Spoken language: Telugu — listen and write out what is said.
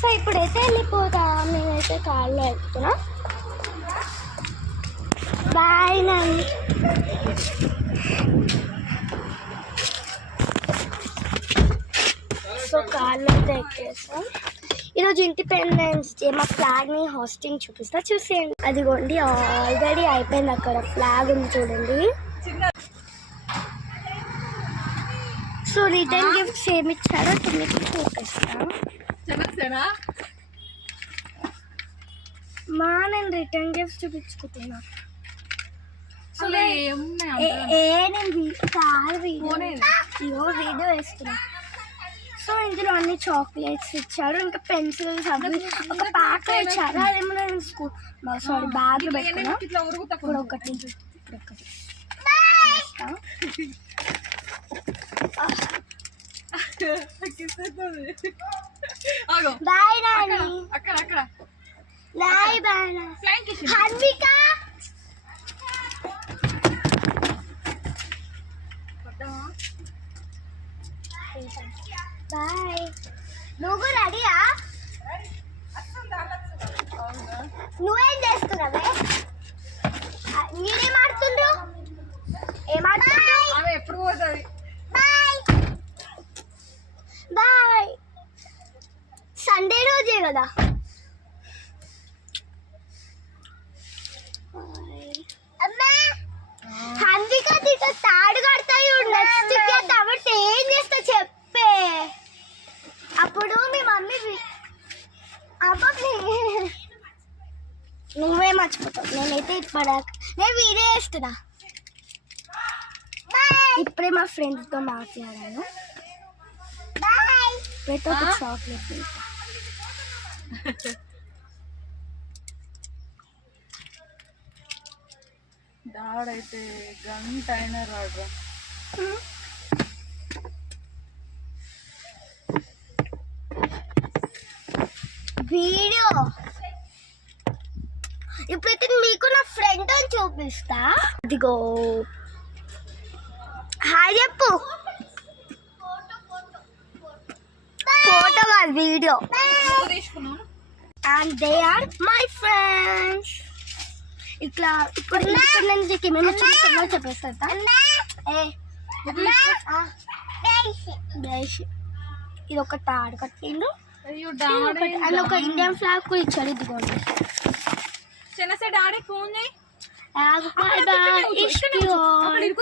సో ఇప్పుడైతే వెళ్ళిపోతా. నేనైతే కార్లో ఎక్కుతున్నా. బాయ్ నాని. సో కార్లో అయితే ఎక్కేస్తాం. ఈరోజు ఇండిపెండెన్స్ డే మా ఫ్లాగ్ని హోస్టింగ్ చూపిస్తా, చూసేయండి. అదిగోండి ఆల్రెడీ అయిపోయింది. అక్కడ ఫ్లాగ్ ఉంది చూడండి. సో రిటర్న్ గిఫ్ట్స్ ఏమి ఇచ్చారో మీకు చూపిస్తాను. నేను రిటర్న్ గిఫ్ట్స్ చూపించుకుంటున్నా. వీడియో వేస్తున్నా. సో ఇందులో అన్ని చాక్లెట్స్ ఇచ్చారు, ఇంకా పెన్సిల్స్ అవి ఒక ప్యాక్ ఇచ్చారు. అదేమో నేను సారీ బ్యాగ్లో పెట్టుకున్నా. ఇప్పుడు ఒకటి bye Nani. Bye bye Hanvika. Bye. నువ్వు రెడీయా? నువ్వేం చేస్తున్నావే? మీరేం ఆడుతుండ్రు? ఎప్పుడు పోతుంది? Bye bye. సండే రోజే కదా. హన్విక దీంట్లో తాడు కడతాయి. నెక్స్ట్ కాబట్టి ఏం చేస్తా చెప్పే. అప్పుడు మీ మమ్మీ నువ్వే మర్చిపోతావు. నేనైతే ఇప్పటిదాకా నేను వీడియో వేస్తున్నా. ఇప్పుడే మా ఫ్రెండ్స్తో మాట్లాడాను. ఇప్పుడైతే ఒక చాక్లెట్ తింటా. దాడైతే గంట అయినా రాడురా. వీడియో ఇప్పుడైతే మీకు నా ఫ్రెండ్ అని చూపిస్తా. అదిగో హాయ్ చెప్పు. ఫోటో కాదు video. And they are my friends. ఇట్లా ఇప్పుడు ఇండిపెండెన్స్ డేకి మేము చూపిస్తామో చెప్పేస్తా. ఇది ఒక తాడు కట్టిండు. అండ్ ఒక ఇండియన్ ఫ్లాగ్ కూడా ఇచ్చాడు. ఇదిగోండి. డాడీ ఫోన్ చేయి.